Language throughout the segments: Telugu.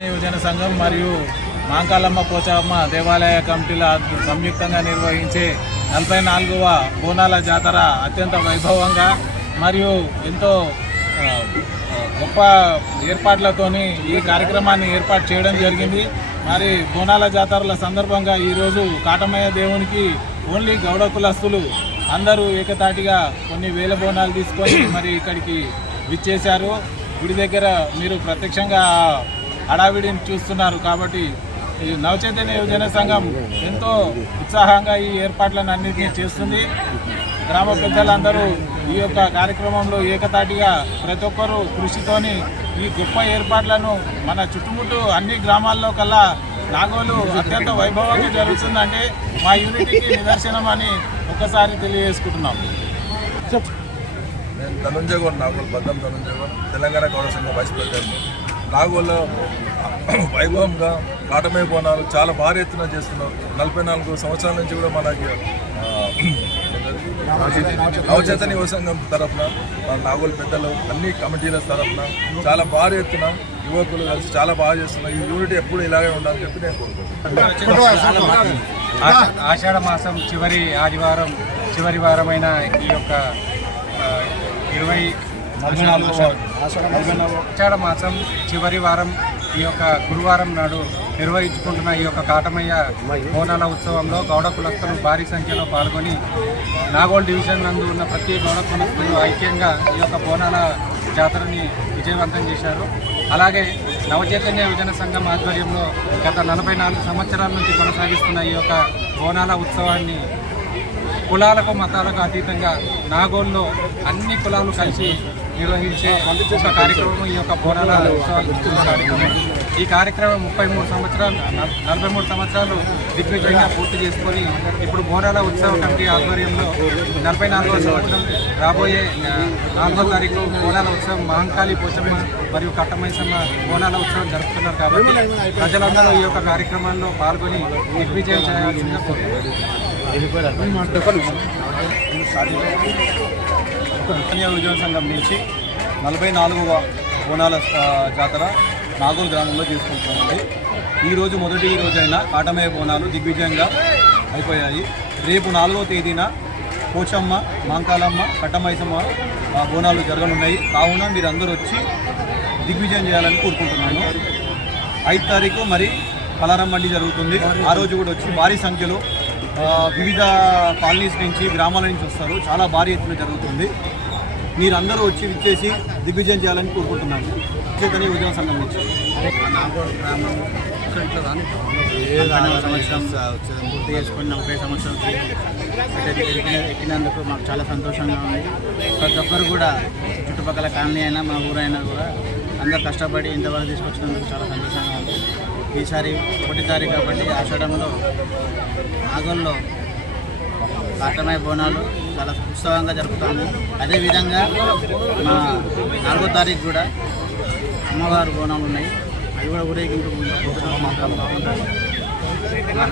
యువజన సంఘం మరియు మాంకాలమ్మ పోచమ్మ దేవాలయ కమిటీల సంయుక్తంగా నిర్వహించే 44వ బోనాల జాతర అత్యంత వైభవంగా మరియు ఎంతో గొప్ప ఏర్పాట్లతోని ఈ కార్యక్రమాన్ని ఏర్పాటు చేయడం జరిగింది. మరి బోనాల జాతరల సందర్భంగా ఈరోజు కాటమయ్య దేవునికి ఓన్లీ గౌడ కులస్తులు అందరూ ఏకతాటిగా కొన్ని వేల బోనాలు తీసుకొని మరి ఇక్కడికి విచ్చేశారు. గుడి దగ్గర మీరు ప్రత్యక్షంగా హడావిడిని చూస్తున్నారు. కాబట్టి ఈ నవచైతన్య యువజన సంఘం ఎంతో ఉత్సాహంగా ఈ ఏర్పాట్లను అన్నింటినీ చేస్తుంది. గ్రామ పెద్దలందరూ ఈ యొక్క కార్యక్రమంలో ఏకతాటిగా ప్రతి ఒక్కరూ కృషితోని ఈ గొప్ప ఏర్పాట్లను మన చుట్టుముట్టు అన్ని గ్రామాల్లో కల్లా నాగోలు అత్యంత వైభవంగా జరుగుతుందంటే మా యూనిటీకి నిదర్శనం అని ఒకసారి తెలియజేసుకుంటున్నాం. నేను ధనుంజయ గౌడ్, నాగోల్ బద్దం ధనుంజయ గౌడ్, తెలంగాణ గౌడ సంఘం వైస్ ప్రెసిడెంట్. నాగోల్లో వైభవంగా కాటమయ్య బోనాలు చాలా భారీ ఎత్తున చేస్తున్నారు. 44 సంవత్సరాల నుంచి కూడా మనకి నవచైతన్య యువ సంఘం తరఫున మన నాగోల్ పెద్దలు అన్ని కమిటీల తరఫున చాలా భారీ ఎత్తున యువకులు కలిసి చాలా బాగా చేస్తున్నారు. ఈ యూనిటీ ఎప్పుడు ఇలాగే ఉండాలని చెప్పి నేను కోరుకుంటున్నాను. ఆషాఢ మాసం చివరి ఆదివారం చివరి వారమైన ఈ యొక్క 24వ ఆషాఢ మాసం చివరి వారం ఈ యొక్క గురువారం నాడు నిర్వహించుకుంటున్న ఈ యొక్క కాటమయ్య బోనాల ఉత్సవంలో గౌడ కులస్తులు భారీ సంఖ్యలో పాల్గొని నాగోల్ డివిజన్ నందు ఉన్న ప్రతి గౌడ కులస్తులు ఐక్యంగా ఈ యొక్క బోనాల జాతరని విజయవంతం చేశారు. అలాగే నవచైతన్య యువజన సంఘం ఆధ్వర్యంలో గత 44 సంవత్సరాల నుంచి కొనసాగిస్తున్న ఈ యొక్క బోనాల ఉత్సవాన్ని కులాలకు మతాలకు అతీతంగా నాగోల్లో అన్ని కులాలు కలిసి నిర్వహించే ఒక కార్యక్రమం ఈ యొక్క బోనాల ఉత్సవాలు కార్యక్రమం. ఈ కార్యక్రమం 43 సంవత్సరాలు దిగ్విజయంగా పూర్తి చేసుకొని ఇప్పుడు బోనాల ఉత్సవ కమిటీ ఆధ్వర్యంలో 44వ సంవత్సరం రాబోయే 4వ తారీఖు బోనాల ఉత్సవం మహంకాళి పోచమ్మ మరియు కట్టమైసమ్మ బోనాల ఉత్సవం జరుపుతున్నారు. కాబట్టి ప్రజలందరూ ఈ యొక్క కార్యక్రమాల్లో పాల్గొని దిగ్విజయం చేయాల్సిందిగా కోరుతున్నారు. యువజన సంఘం నుంచి 44వ బోనాల జాతర నాగోల్ గ్రామంలో చేసుకుంటున్నామండి. ఈరోజు మొదటి రోజైన కాటమయ్య బోనాలు దిగ్విజయంగా అయిపోయాయి. రేపు 4వ తేదీన పోచమ్మ, మాంకాలమ్మ, కట్టమైసమ్మ బోనాలు జరగనున్నాయి. కావున మీరందరూ వచ్చి దిగ్విజయం చేయాలని కోరుకుంటున్నాను. 5వ తారీఖు మరి పలారం బండి జరుగుతుంది. ఆ రోజు కూడా వచ్చి భారీ సంఖ్యలో వివిధ కాలనీస్ నుంచి గ్రామాల నుంచి వస్తారు. చాలా భారీ ఎత్తున జరుగుతుంది. మీరందరూ వచ్చి విచ్చేసి దిగ్విజయం చేయాలని కోరుకుంటున్నాను. చైతన్య యువజన సంఘం నుంచి నాగోల్ గ్రామం సంవత్సరం పూర్తి చేసుకుని 40 సంవత్సరం ఎక్కినందుకు మాకు చాలా సంతోషంగా ఉంది. ప్రతి ఒక్కరు కూడా చుట్టుపక్కల కాలనీ అయినా మా ఊరైనా కూడా అందరూ కష్టపడి ఇంతవరకు తీసుకొచ్చినందుకు చాలా సంతోషంగా ఉంది. ఈసారి 1వ తారీఖు కాబట్టి ఆషాఢంలో నాగోల్లో కాటమయ్య బోనాలు చాలా ఉత్సవంగా జరుపుతాము. అదేవిధంగా మా 4వ తారీఖు కూడా అమ్మవారు బోనాలు ఉన్నాయి. అవి కూడా ఊరేగింపు బాగుంటుంది. మన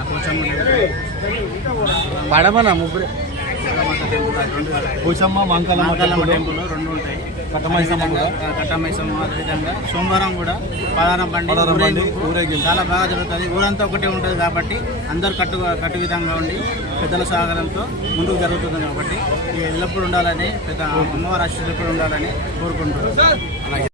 పోచమ్మ, మాంకాలమ్మ టెంపుల్ 2 ఉంటాయి. కట్టమైసమ్మ అదేవిధంగా సోమవారం కూడా పలారం బండి చాలా బాగా జరుగుతుంది. ఊరంతా ఒకటే ఉంటుంది కాబట్టి అందరూ కట్టు విధంగా ఉండి పెద్దల సహకారంతో ముందుకు జరుగుతుంది. కాబట్టి ఎల్లప్పుడూ ఉండాలని పెద్ద అమ్మవారి ఆశీస్సులు ఎప్పుడు ఉండాలని కోరుకుంటున్నాను. అలాగే